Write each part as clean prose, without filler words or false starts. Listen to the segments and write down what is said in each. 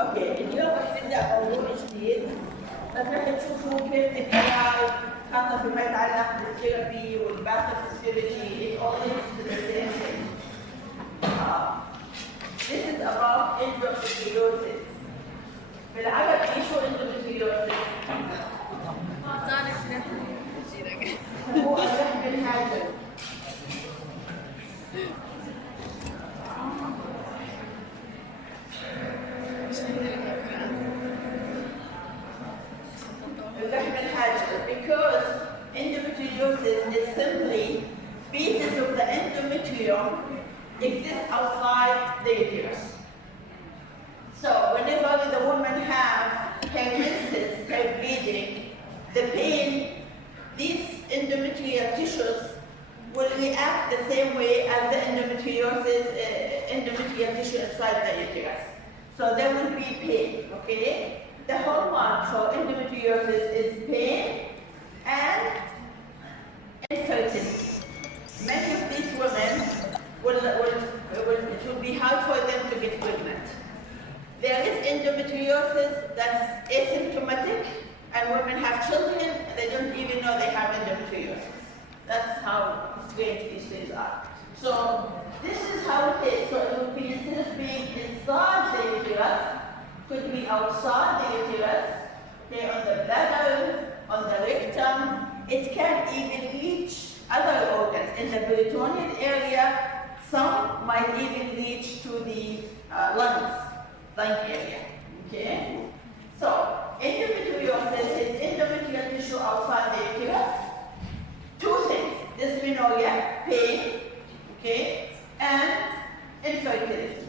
اوكي اليوم راح نبدا موضوع جديد بس راح تشوفوا كيف الحياه خاصه فيما يتعلق بالثيرابي والباثوفيسيولوجي. It all leads to the same thing. This is about endometriosis. بالعربي شو endometriosis؟ هو الرحم الهاجر. Because endometriosis is simply pieces of the endometrium exist outside the uterus. So whenever the woman has her menses, her bleeding, the pain, these endometrial tissues will react the same way as the endometrial tissue inside the uterus. So there will be pain, okay? The hallmark for endometriosis is pain and infertility. Many of these women it will be hard for them to get pregnant. There is endometriosis that's asymptomatic, and women have children and they don't even know they have endometriosis. That's how strange these things are. So this is how it is. So it will be, instead of being inside the uterus, could be outside the uterus, okay, on the bladder, on the rectum. It can even reach other organs. In the peritoneal area, some might even reach to the lung area, okay? So, endometriosis is endometrial tissue outside the uterus. Two things, dysmenorrhea, pain, okay, and infertility.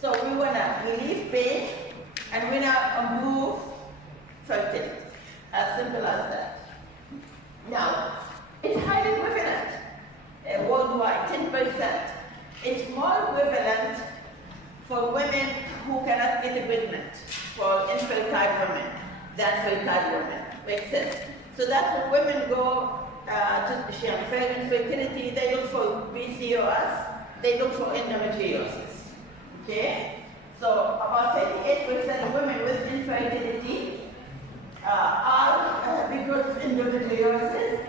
So we want to relieve pain and we want to improve fertility. As simple as that. Now, it's highly prevalent worldwide, 10%. It's more prevalent for women who cannot get pregnant, for infertile women, than fertile women. Makes sense? So that's when women go for infertility, they look for PCOS, they look for endometriosis. Okay? So about 38% of women with infertility are because of endometriosis.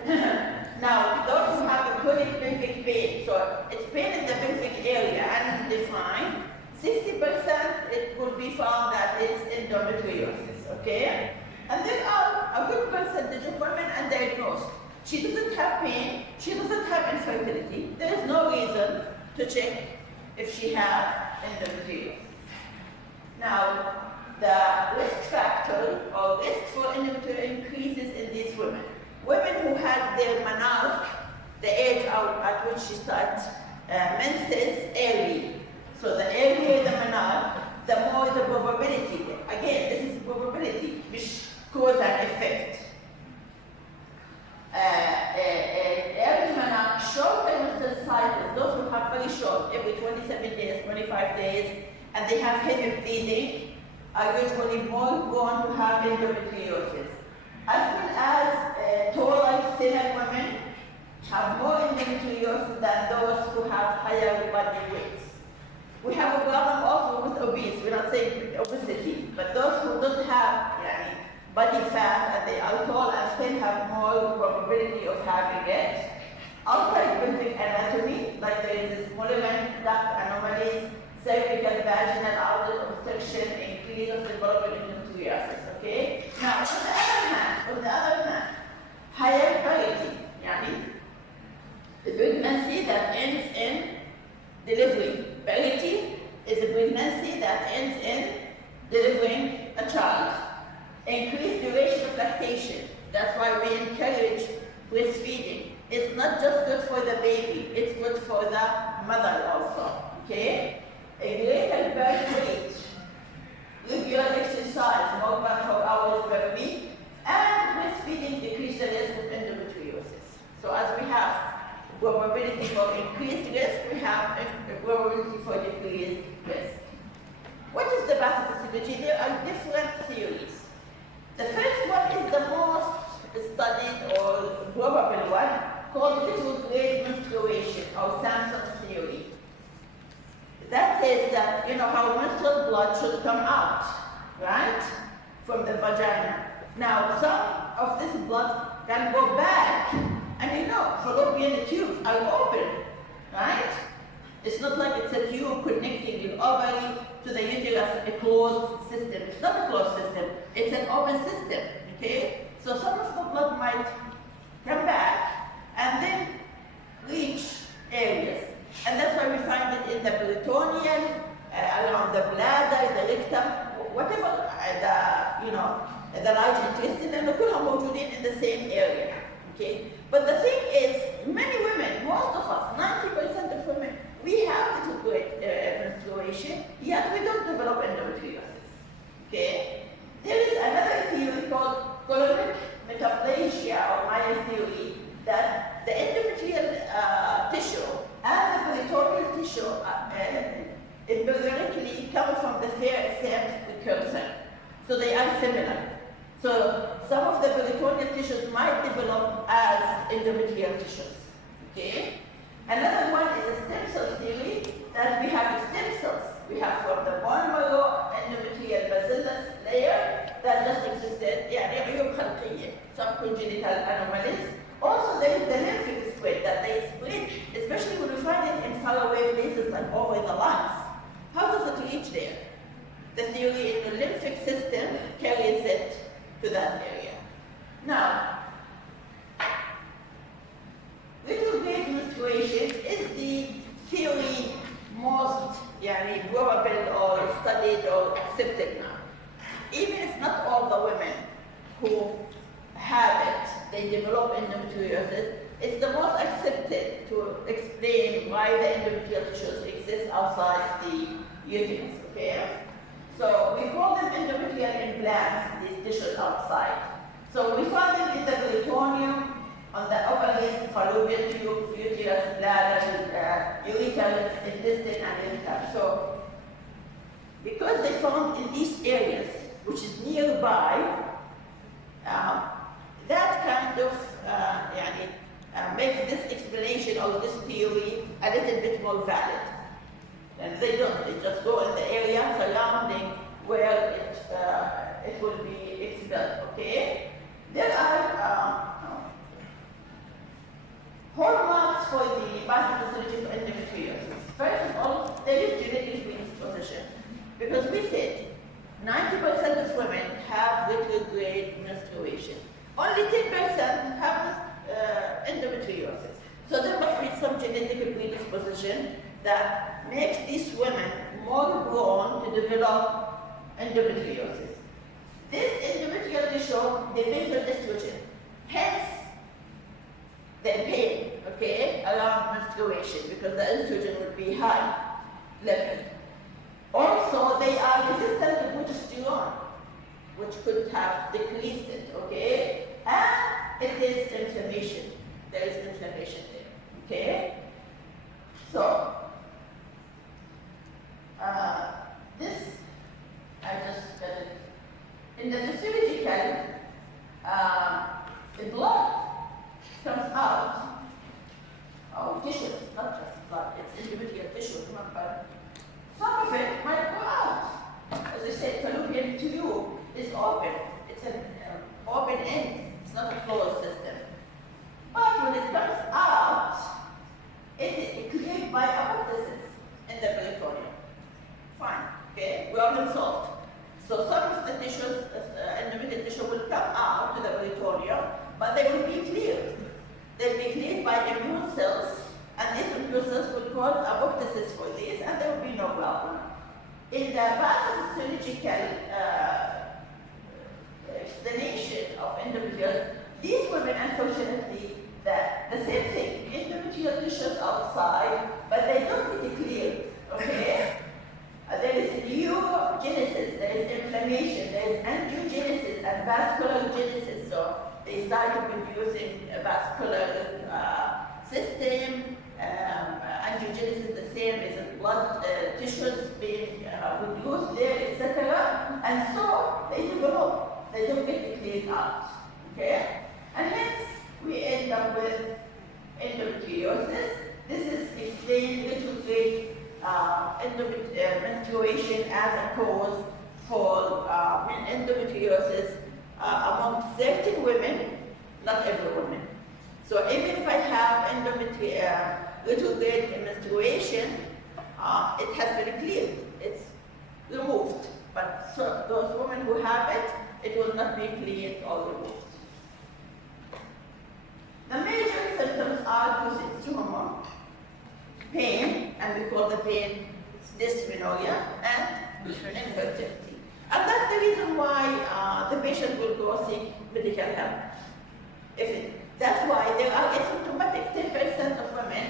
Now, those who have a chronic pelvic pain, so it's pain in the pelvic area undefined, 60% it will be found that it's endometriosis, okay? And there are a good percentage of women undiagnosed. She doesn't have pain, she doesn't have infertility. There is no reason to check if she has endometriosis. Now, the risk factor or risk for endometriosis increases in these women. Women who had their menarche, the age at which she starts menses early. So the earlier the menarche, the more the probability. Again, this is probability, which cause and effect. Early menarche, short menstrual cycles, those who have very short, every 27 days, 25 days, and they have heavy bleeding, are usually more prone to have endometriosis. As well as taller, thinner women have more endometriosis than those who have higher body weights. We have a problem also with obese. We're not saying obesity, but those who don't have body fat and they are tall and thin have more probability of having it. Outside pelvic anatomy, like there is this Mulligan duct anomalies, cervical vaginal outlet obstruction, increase of development endometriosis, okay? Now, on the other hand, higher parity, the pregnancy that ends in delivery. Parity is a pregnancy that ends in delivering a child. Increased duration of lactation. That's why we encourage breastfeeding. It's not just good for the baby, it's good for the mother also, okay? A greater birth weight, regular exercise, more than 4 hours per week, and breastfeeding decreases the risk of endometriosis. So as we have probability for increased risk, we have a probability for decreased risk. What is the pathophysiology? There are different theories. The first one is the most studied or probable one, called retrograde menstruation or Samson's theory. That says that, how menstrual blood should come out, right, from the vagina. Now, some of this blood can go back, and you know, fallopian tubes are open, right? It's not like it's a tube connecting the ovary to the uterus, a closed system. It's not a closed system, it's an open system, okay? So some of the blood might come back and then reach areas. And that's why we find it in the peritoneum, around the bladder, the rectum, whatever, the large intestine, and كلها موجودين in the same area, okay? But the thing is, many women, most of us, 90% of women, we have little grade menstruation, yet we don't develop endometriosis, okay? There is another theory called colonic metaplasia, or Maya theory, that the endometrial tissue and the peritoneal tissue empirically come from the same precursor. So they are similar. So some of the peritoneal tissues might develop as endometrial tissues, okay? Another one is a stem cell theory, that we have stem cells. We have from the bone marrow endometrial bacillus layer that just existed, عيوب خلقية, some congenital anomalies. Also there is the lymphatic spread, that they spread, especially when we find it in faraway places like over the lungs. How does it reach there? The theory in the lymphatic system carries it to that area. Now, retrograde menstruation is the theory most probable or studied or accepted now. Even if not all the women who have it, they develop endometriosis, it's the most accepted to explain why the endometrial tissues exist outside the uterus, okay? So we call them endometrial implants, these tissues outside. So we find them in the peritoneum, on the ovaries, fallopian tube, uterus, bladder, ureter, intestine, and rectum. So because they found in these areas, which is nearby, that kind of makes this explanation or this theory a little bit more valid. And they don't, they just go in the area surrounding where it will be expelled, okay? There are hallmarks for the pathophysiology of endometriosis. First of all, there is genetic predisposition. Because we said 90% of women have retrograde menstruation. Only 10% have endometriosis. So there must be some genetic predisposition that makes these women more prone to develop endometriosis. This endometrial tissue depends on estrogen. Hence, the pain, okay, around menstruation, because the estrogen would be high level. Also, they are resistant to progesterone, which could have decreased it, okay? And it is inflammation. There is inflammation there, okay? So, this, I just got it. In the physiological, the blood comes out, tissues, not just blood, it's individual tissue, remember? Some of it might go out. As I said, fallopian tube is open. It's an open end. It's not a closed system. But when it comes out, it is cleared by apoptosis in the peritoneum. Fine, okay? We are solved. So some of the tissues, endometrial tissue will come out to the peritoneum, but they will be cleared. They'll be cleared by immune cells, and these immune cells will cause apoptosis for these, and there will be no problem. In the pathophysiological explanation of endometriosis, these women, unfortunately, the same thing, endometrial tissues outside, but they don't get cleared, okay? There is neurogenesis, there is inflammation, there is angiogenesis and vascular genesis. So they start producing a vascular system. Angiogenesis the same as blood tissues being reduced there, etc. And so they develop, they don't get cleared out. Okay? And hence we end up with endometriosis. This is explained retrograde menstruation as a cause for endometriosis among certain women, not every woman. So even if I have retrograde menstruation, it has been cleared, it's removed. But so those women who have it, it will not be cleared or removed. The major symptoms are two hormone, pain, and we call the pain dysmenorrhea, and infertility. And that's the reason why the patient will go seek medical help. That's why there are asymptomatic 10% of women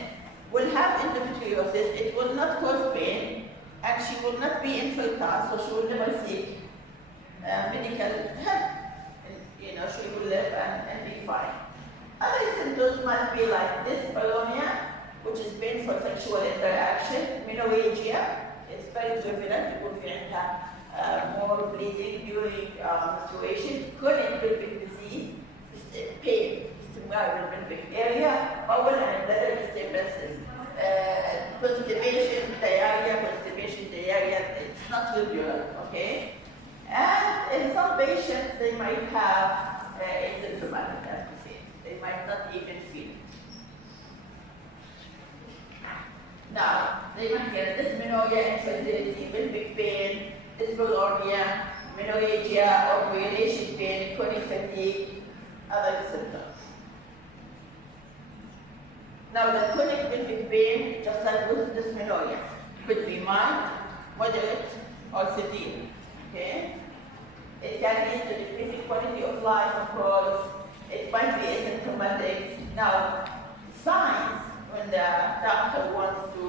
will have endometriosis. It will not cause pain, and she will not be infertile, so she will never seek medical help. And, she will live and be fine. Other symptoms might be like dyspareunia, which is painful sexual interaction, menorrhagia, it's very prevalent, people feel more bleeding during menstruation, chronic pelvic disease, pain, stimuli in the pelvic area, bowel and bladder disturbances, constipation, diarrhea, it's not regular, okay? And in some patients, they might have asymptomatic, as we say. They might not even feel it. Now, they might get dysmenorrhea, infertility, pelvic pain, dyspareunia, menorrhagia, ovulation pain, chronic fatigue, other symptoms. Now, the chronic pelvic pain, just like with dysmenorrhea, could be mild, moderate, or severe. Okay? It can lead to decreasing quality of life, of course. It might be asymptomatic. Now, signs, when the doctor wants to,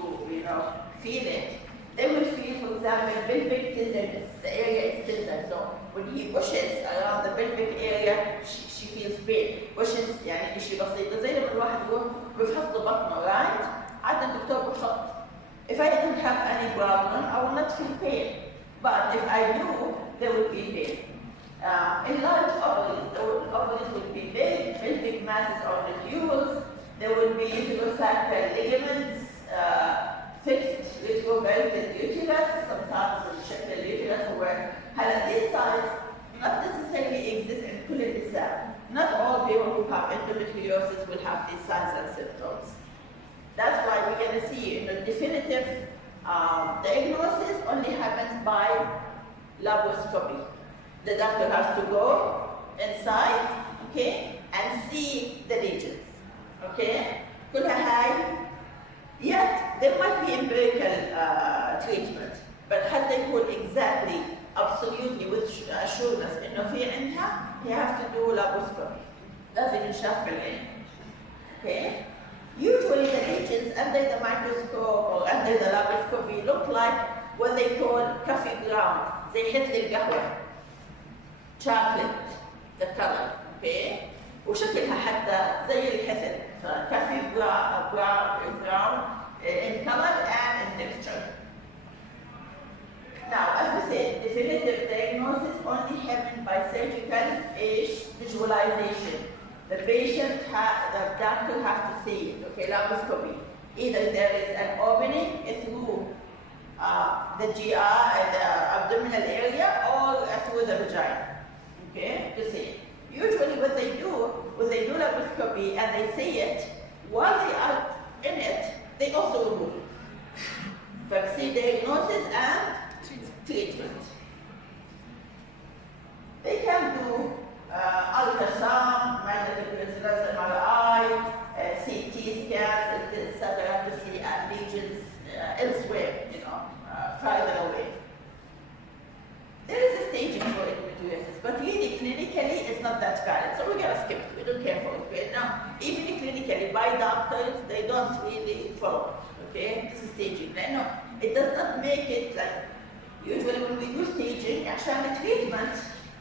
feel it, they will feel, for example, pelvic tenderness. The area is tender, so when he pushes around the pelvic area, she feels pain. pushes يعني شيء بسيط زي لما الواحد يروح بيفحص بطنه, right? عادة الدكتور بيحط. If I don't have any problem, I will not feel pain. But if I do, there will be pain. Enlarged ovaries will be big, pelvic masses or nodules. There will be uterosacral ligaments, fixed retroverted uterus, sometimes in the uterus where these signs not necessarily exist in Kulin. Not all people who have endometriosis will have these signs and symptoms. That's why we're going to see definitive diagnosis only happens by laparoscopy. The doctor has to go inside, okay, and see the lesions, okay? Yet there might be empirical treatment, but had they put exactly, absolutely with assurance إنه في عندها, you have to do laparoscopy. لازم ينشاف بالعين, okay? Usually the lesions under the microscope or under the laparoscopy look like what they call coffee ground. زي حثل القهوة, chocolate, the color, okay? وشكلها حتى زي الحثل, coffee brown in color and in texture. Now, as we said, definitive diagnosis only happened by surgical visualization. The patient, the doctor has to see it, okay, laparoscopy. Either there is an opening through the GI and the abdominal area or through the vagina, okay, to see it. Usually what they do, when they do laparoscopy and they see it, while they are in it, they also remove it. So see diagnosis and treatment. They can do ultrasound, magnetic resonance MRI, CT scans, etc. to see lesions elsewhere, farther away. There is a staging for endometriosis, but really clinically it's not that valid, so we're going to skip it. We don't care for it. Okay? Now, even clinically by doctors, they don't really follow it. Okay, this is staging. No, it does not make it like usually when we do staging, actually the treatment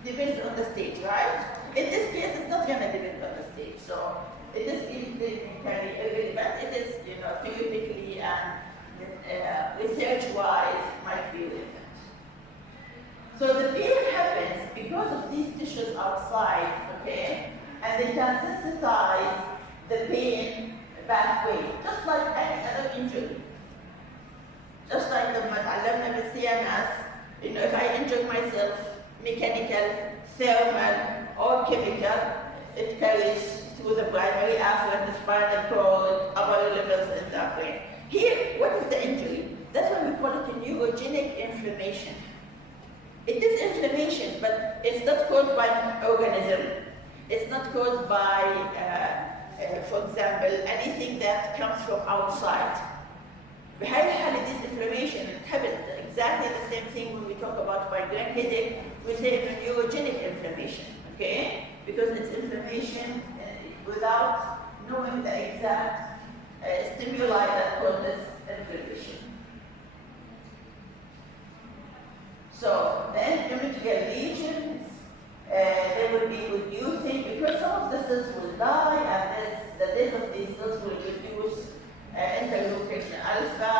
depends on the stage, right? In this case, it's not going to depend on the stage, so it is clinically irrelevant. It is, theoretically and research-wise might be relevant. So the pain happens because of these tissues outside, okay? And they can sensitize the pain pathway, just like any other injury. just like the علمنا بالCMS, if I injure myself, mechanical, thermal, or chemical, it carries through the primary afferent, the spinal cord, upper levels in the brain. Here, what is the injury? That's why we call it a neurogenic inflammation. It is inflammation, but it's not caused by an organism. It's not caused by, for example, anything that comes from outside. بهاي الحالة this inflammation, it happens exactly the same thing when we talk about migraine headache, we say neurogenic inflammation, okay? Because it's inflammation without knowing the exact stimuli that causes inflammation. So the endometrial lesions, they will be reducing because some of the cells will die, and the death of these cells will reduce interleukin alpha,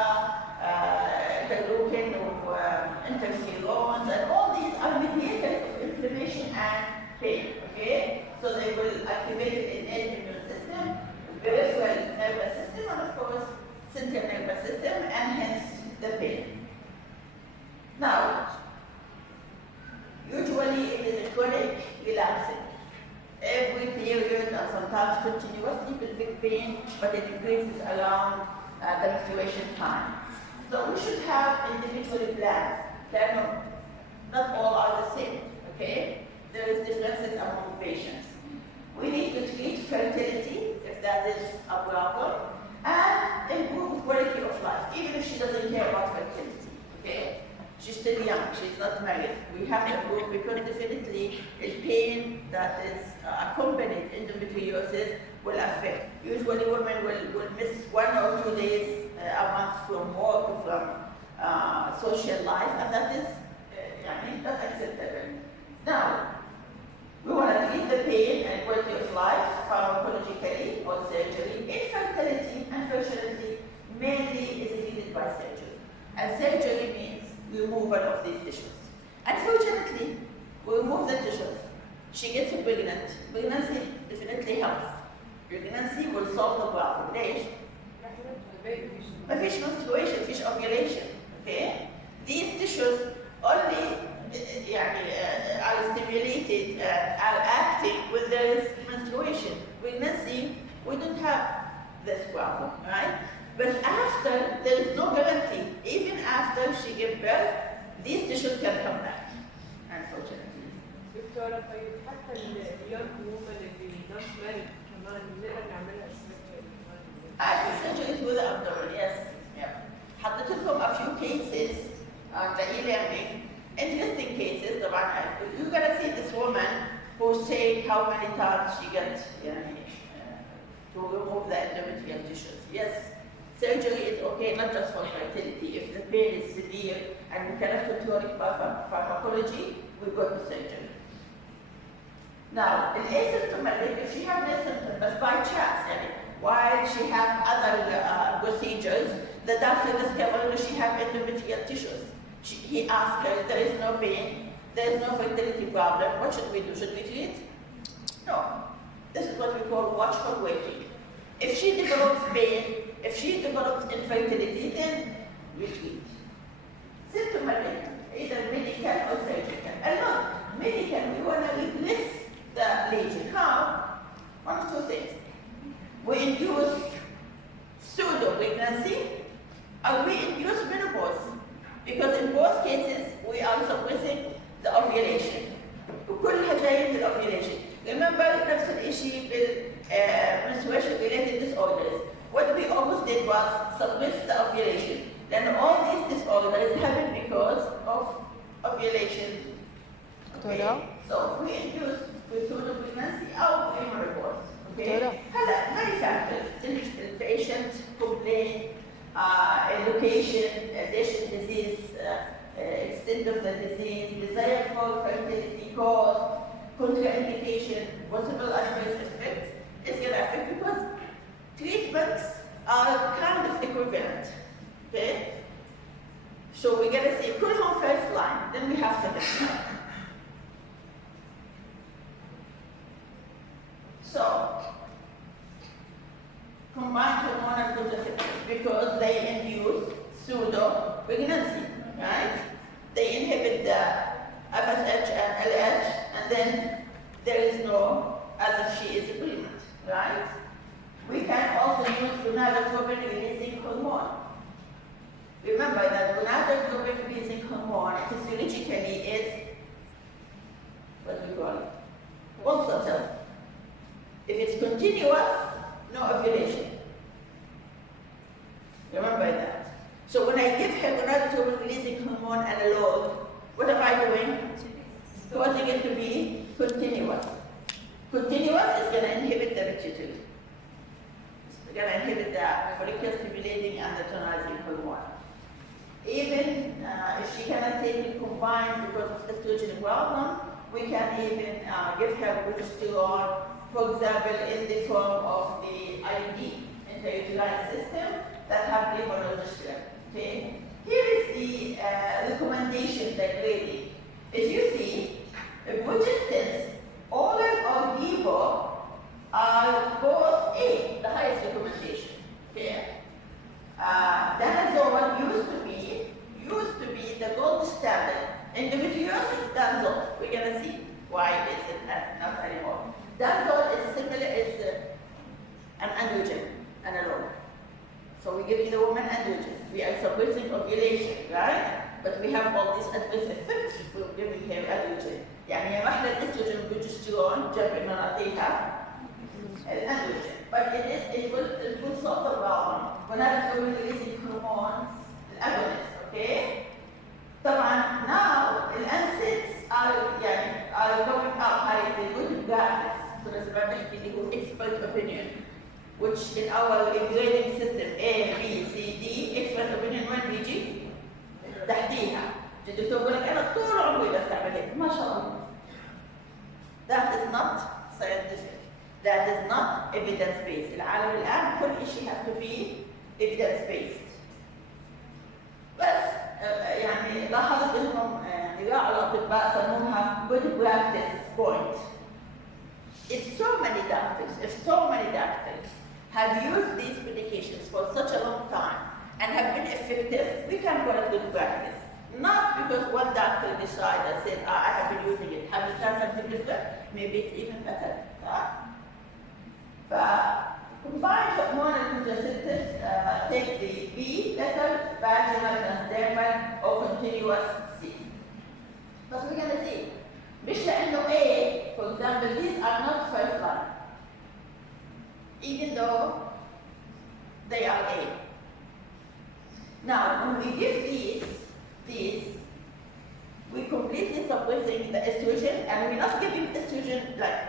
interleukin or interferons, and all these are mediators of inflammation and pain. Okay, so they will activate the innate immune system, peripheral nervous system, and of course central nervous system, and hence the pain. Now, usually it is a chronic relapsing. Every period and sometimes continuously pelvic pain, but it increases around the menstruation time. So we should have individual plans. Not all are the same, okay? There is differences among patients. We need to treat fertility, if that is a problem, and improve quality of life, even if she doesn't care about fertility, okay? She's still young, she's not married. We have to improve because definitely the pain that is accompanied endometriosis will affect. Usually women will miss 1 or 2 days a month from work, from social life, and that is not acceptable. Now, we want to treat the pain and quality of life pharmacologically or surgery. Infertility and fertility mainly is treated by surgery. And surgery means removal of these tissues. Unfortunately, we remove the tissues. She gets pregnant. Pregnancy definitely helps. Pregnancy will solve the problem. ليش؟ ما فيش menstruation, فيش ovulation. Okay? These tissues only are stimulated, are acting when there is menstruation. Pregnancy, we don't have this problem, right? But after, there is no guarantee. Even after she gives birth, these tissues can come back, unfortunately. دكتورة طيب حتى اليوم women اللي not married كمان نقدر نعملها surgery through the abdomen, yes. Yeah. حطيت لكم a few cases on the e-learning. Interesting cases. You're going to see this woman who said how many times she gets to remove the endometrial tissues. Yes. Surgery is okay, not just for fertility. If the pain is severe and we cannot control it by pharmacology, we go to surgery. Now, in asymptomatic, if she has no symptoms, but by chance, while she has other procedures, the doctor discovered that she has endometrial tissues. He asked her, there is no pain, there is no fertility problem, what should we do? Should we treat? No. This is what we call watchful waiting. If she develops pain, if she develops infertility, then we treat. Symptomatic, either medical or surgical. And look, medical, we want to replace the lesion. How? One of two things. We induce pseudo-pregnancy, or we induce menopause. Because in both cases, we are suppressing the ovulation. وكلها جاية من الovulation. Remember نفس الشيء بالmenstruation related disorders. What we almost did was suppress the ovulation. Then all these disorders happen because of ovulation. Okay? So we induce pseudo-pregnancy or menopause. Okay? Many factors. The patient complain, location, addition disease, extent of the disease, desire for fertility, cause, contraindication, possible adverse effects. It's going to affect because treatments are kind of equivalent. Okay? So we're going to see كلهم first line, then we have second line. So, combined hormonal contraceptives because they induce pseudo pregnancy, right? They inhibit the FSH and LH, and then there is no, as if she is pregnant, right? We can also use gonadotropin releasing hormone. Remember that gonadotropin releasing hormone physiologically is what we call it? Pulsatile. If it's continuous, no ovulation. Remember that. So when I give her gonadotropin releasing hormone analog, what am I doing? Causing it to be continuous. Continuous is going to inhibit the pituitary. It's going to inhibit the follicular stimulating and the tonalizing hormone. Even if she cannot take it combined because of estrogen problem, we can even give her progesterone, for example, in the form of the IUD, intrauterine system, that have levonorgestrel. Okay? Here is the recommendation, the grading. If you see, progestins, oral or levo, are both A, the highest recommendation. Okay? Danazol used to be the gold standard. Endometriosis, danazol. We're going to see why is it not anymore. Danazol is similar, is an androgen analog. So we give the woman androgen. We are suppressing ovulation, right? But we have all these adverse effects for giving her androgen. يعني هي محل الاستروجين والبروجستيرون جنب انه نعطيها الاندروجين. But it will solve the problem. gonadotropin releasing hormones, الأجونست, okay? طبعا now الأنسيدز are going up high, they go to darkness. So that's what I think expert opinion, which in our grading system A, B, C, D, expert opinion وين بيجي؟ تحتيها. الدكتور يقول لك أنا طول عمري بستعمل هيك، ما شاء الله. That is not scientific. That is not evidence-based. العالم الآن كل شيء has to be evidence-based. بس يعني لاحظت انهم قراءة الأطباء سموها good practice point. If so many doctors have used these medications for such a long time and have been effective, we can call it good practice. Not because one doctor decided and said, I have been using it. Have you tried something different? Maybe it's even better. Combined hormonal contraceptives take the B letter, vaginal, transdermal, or continuous C. But we're going to see. مش لأنه A, for example, these are not first line, even though they are A. Now, when we give these, we completely suppressing the estrogen, and we're not giving estrogen like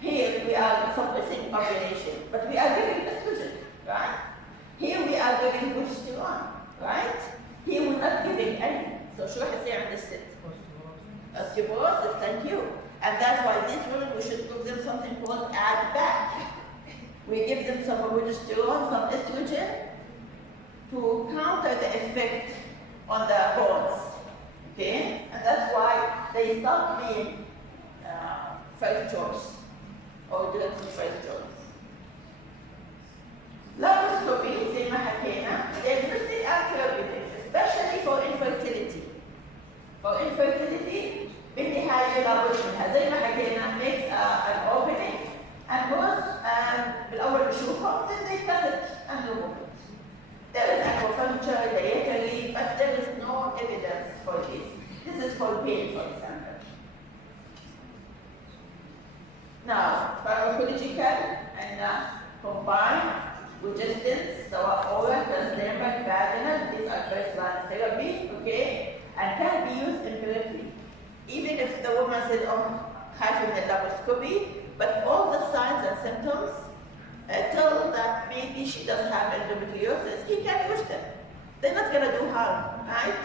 here we are suppressing ovulation, but we are giving estrogen, right? Here we are giving progesterone, right? Here we're not giving any. So شو رح يصير عند الست؟ Osteoporosis, thank you. And that's why these women, we should give them something called add back. We give them some progesterone, some estrogen, to counter the effect on the bones. Okay? And that's why they stop being first choice or drugs of first choice. Laparoscopy, زي ما حكينا, they're interesting and therapeutics, especially for infertility. For infertility, بالنهاية لابد منها زي ما حكينا makes an opening and goes بالأول بشوفهم, then they cut it and remove it. There is acupuncture, dietary, but there is no evidence for this. This is for pain, for example. Now, pharmacological and combined progestins, سواء oral, transdermal, vaginal, these are first-line therapy, okay, and can be used empirically. Even if the woman said, oh, خايفة من laparoscopy, but all the signs and symptoms tell that maybe she does have endometriosis, he can use them. They're not going to do harm, right?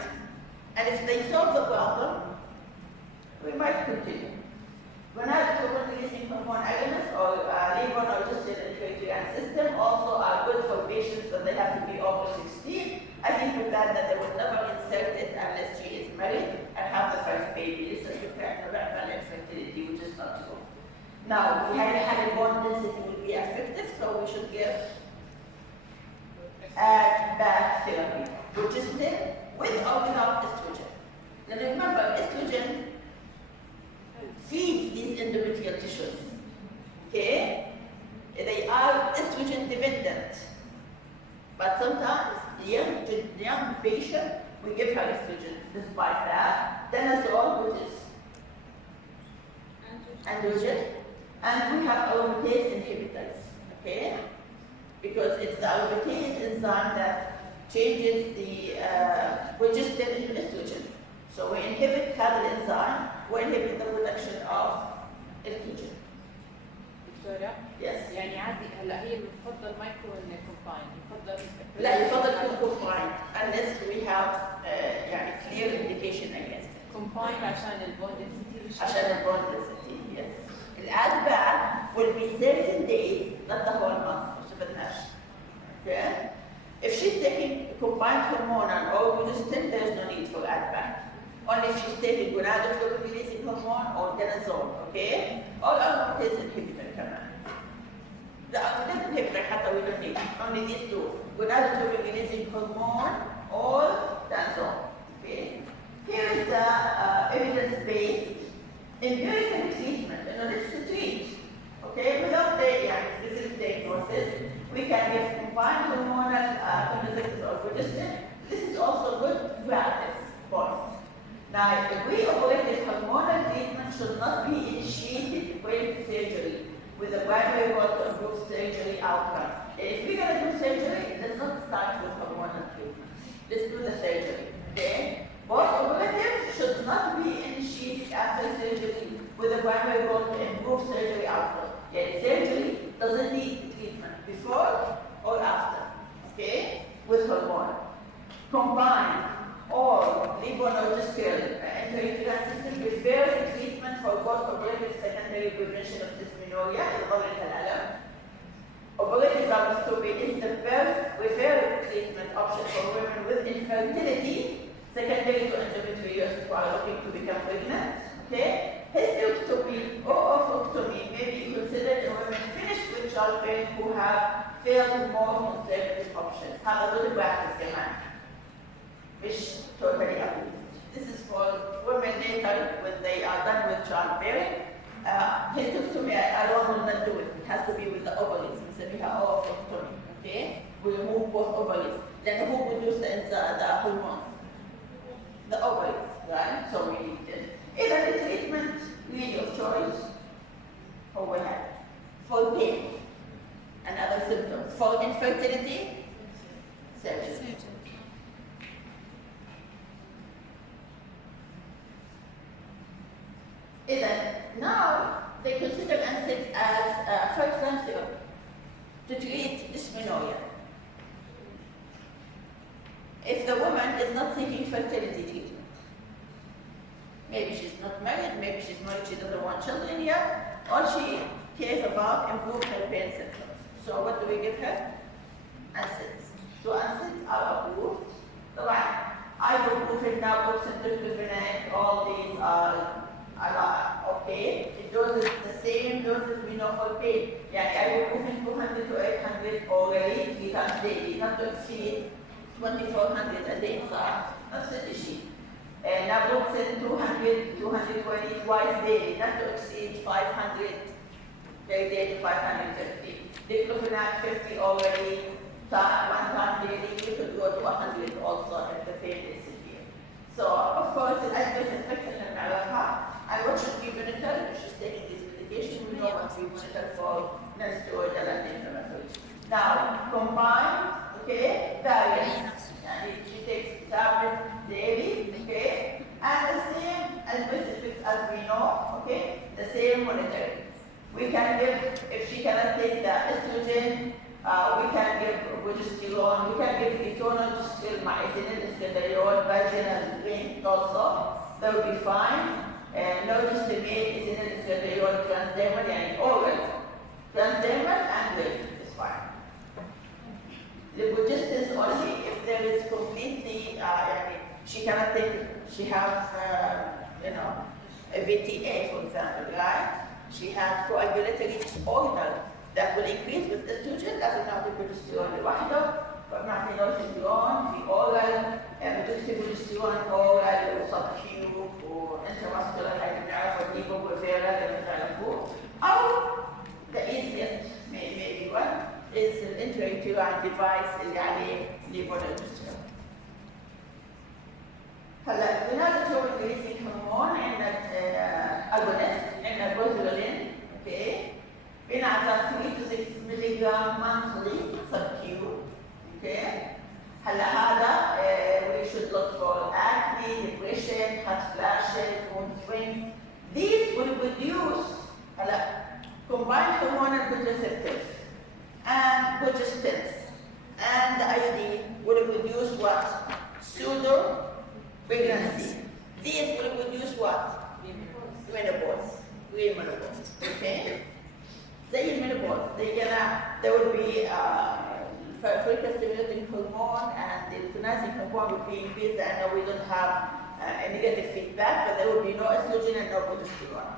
And if they solve the problem, we might continue. Gonadotropin releasing hormone agonists or levonorgestrel intrauterine system also are good for patients when they have to be over 16. I think with that they will never insert it unless she is married and have the first baby. This is preterm infertility, which is not true. Now, we had a bone density will be effective, so we should give add back therapy. Progestin with or without estrogen. Now remember, estrogen feeds these endometrial tissues. Okay? They are estrogen dependent. But sometimes, young patient, we give her estrogen. Despite that, denazole, which is androgen, and we have aromatase inhibitors. Okay? Because it's the aromatase enzyme that changes the progesterone into estrogen. So we inhibit هذا الانزيم, we inhibit the production of estrogen. دكتورة؟ Yes. يعني عادي هلا هي بتفضل مايكرو ولا كومباين؟ بتفضل لا يفضل يكون combined unless we have يعني clear indication against it. كومباين عشان البون density. عشان البون density, yes. الاد back will be 13 days, not the whole month. ما شفتناش. Okay? If she's taking combined hormonal or progesterone, there is no need for add back. Only if she's taking gonadotropin releasing hormone or denazole, okay? Or aromatase inhibitor كمان. The aromatase inhibitor حتى we don't need. Only these two. Gonadotropin releasing hormone or denazole. Okay? Here is the evidence-based empirical treatment. In order to treat, okay, without the specific diagnosis, we can give combined hormonal contraceptives or progesterone. This is also good practice point. Now, if we operative hormonal treatment should not be initiated prior to surgery with the primary goal to improve surgery outcome. If we're going to do surgery, let's not start with hormonal treatment. Let's do the surgery, okay? Both operatives should not be initiated after surgery with the primary goal to improve surgery outcome. Surgery doesn't need treatment before or after, okay? With hormone. Combine or levonorgestrel intrauterine system refers to treatment for post-operative secondary prevention of dysmenorrhea, operative laparoscopy is the first referred treatment option for women with infertility secondary to endometriosis who are looking to become pregnant. Okay? Hysterectomy or oophorectomy may be considered in women finished with childbearing who have failed more conservative options. هذا good practice كمان. مش totally approved. This is for women later when they are done with childbearing. Hysterectomy alone will not do it. It has to be with the ovaries. بنسميها oophorectomy. Okay? We remove both ovaries. Then who produces the hormones? The ovaries, right? So we need it. Either the treatment really of choice or we have for pain and other symptoms. For infertility, surgery. Now they consider NSAID as a first-line therapy to treat dysmenorrhea. If the woman is not taking fertility treatment, maybe she's not married, maybe she's married, she doesn't want children yet, all she cares about improving her pain symptoms. So what do we give her? NSAIDs. So NSAIDs are approved. طبعا ibuprofen, naproxen, diclofenac, all these are okay. The dose is the same doses we know for pain. Ibuprofen 200 to 800 orally, 3 times daily, not to exceed 2400 a day. So that's the issue. Naproxen 200, 220 twice daily, not to exceed 500 per day to 550. Diclofenac 50 already, 1 time daily, you could go to 100 also if the pain is severe. So of course, the adverse effects in America, and what should we monitor? If she's taking this medication, we know what we monitor for non-steroidal anti-inflammatory. Now, combined, okay, variants. She takes tablets daily, okay, and the same adverse effects as we know, okay, the same monitoring. We can give, if she cannot take the estrogen, we can give progesterone, we can give etonogestrel, mycin, estradiol, vaginal ring also, that will be fine. Nogestimate is in estradiol, transdermal, and oral. Transdermal and ring is fine. The progesterone only if there is completely, she cannot take, she has, a VTA, for example, right? She has coagulatory disorder that will increase with estrogen. لازم نعطي progesterone لوحده، فبنعطي نوجستيرون في oral بتكتب oral or sub-Q or intramuscular like بنعرفه النيبو والفيرا اللي بتعرفوه أو the easiest maybe one is the intraocular device اللي عليه levodopa. هلا gonadotropin releasing hormone عندنا agonist عندنا بروزولين اوكي بنعطى 3 to 6 ملغ monthly sub-Q اوكي هلا هذا we should look for acne, depression, hot flashes, mood swings. These will produce combined hormonal contraceptives and progestins and the iodine will produce what? Pseudo pregnancy. These will produce what? Menopause. Real menopause. Okay? زي المينوبوز there will be follicle stimulating hormone and the luteinizing hormone will be increased. I know we don't have a negative feedback, but there will be no estrogen and no progesterone.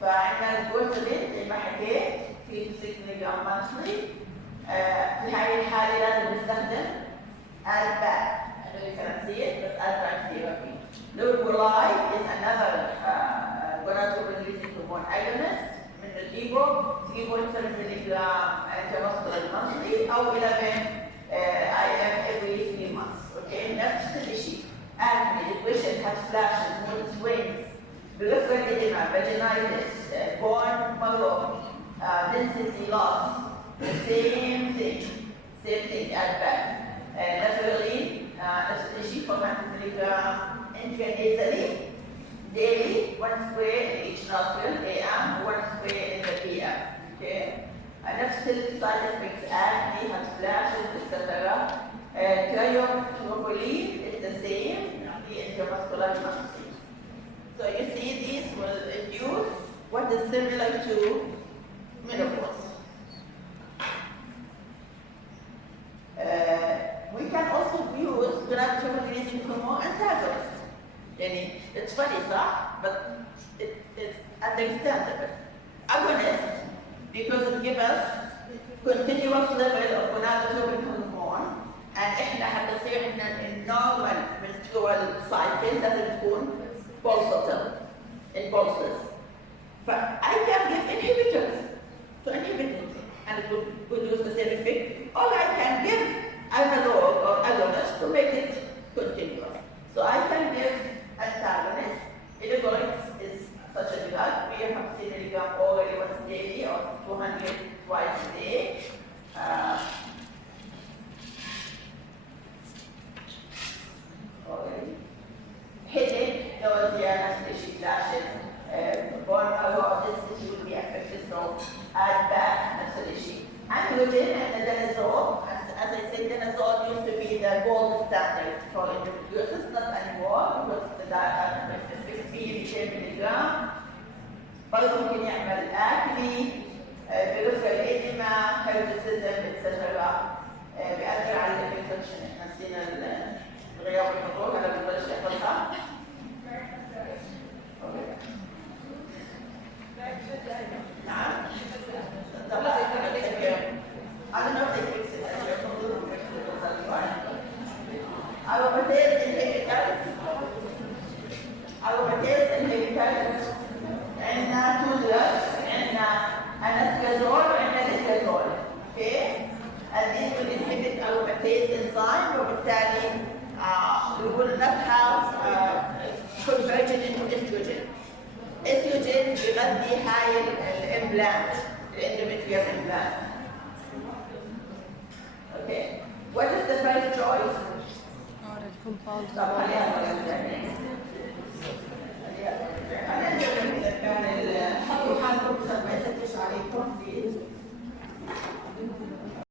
فعندنا الجوزلين زي ما حكيت في 6 ملغ monthly. في هذه الحالة لازم نستخدم Albac. I know you cannot see it, but Albac therapy. Leucolide is another gonadotropin-releasing hormone agonist. من الجيبو 3.7 ملغ intramuscular monthly أو 11 IM every 3 months. Okay, نفس الشيء. Acne, depression, hot flashes, mood swings, peripheral edema, vaginitis, bone marrow, density loss. Same thing. Albac. Naturally, نفس الشيء 400 ملغ intranasally. Daily, 1 spray in each nostril, AM, 1 spray in the PM. Okay? And that's still side effects, acne, hot flashes, etc. Cryotropolene is the same, the intramuscular monthly. So you see, these will induce what is similar to menopause. We can also use gonadotropin-releasing hormone antagonists. It's funny, but it's understandable. Agonist, because it gives us continuous level of gonadotropin hormone, and إحنا حتصير إن normal menstrual cycle لازم تكون pulsatile, in pulses. But I can give inhibitors to inhibit it, and it will produce the same effect. Or I can give analog or agonist to make it continuous. So I can give antagonist. Illegalics is such a drug. We have seen it orally once daily or 200 twice a day. Headache, nausea, nasty flashes, bone marrow, this issue will be affected. So add that, that's the issue. Androgen and the danazole. As I said, danazole used to be the gold standard for endometriosis, not anymore, because the diet is 50 mg. برضه ممكن يعمل acne, peripheral edema, hirsutism, etc. بيأثر على الانفكشن. احنا نسينا الغياب الحضور، هلا بنبلش نحفظها. نعم. I don't know if they fix it. Aromatase inhibitors. And two drugs, and anastrozole and letrozole. Okay? And these will inhibit aromatase enzyme, وبالتالي we will not have conversion into estrogen. Estrogen بيغذي هاي الامبلانت, الانdometrial implant. Okay. What is the first choice? Compound. طبعا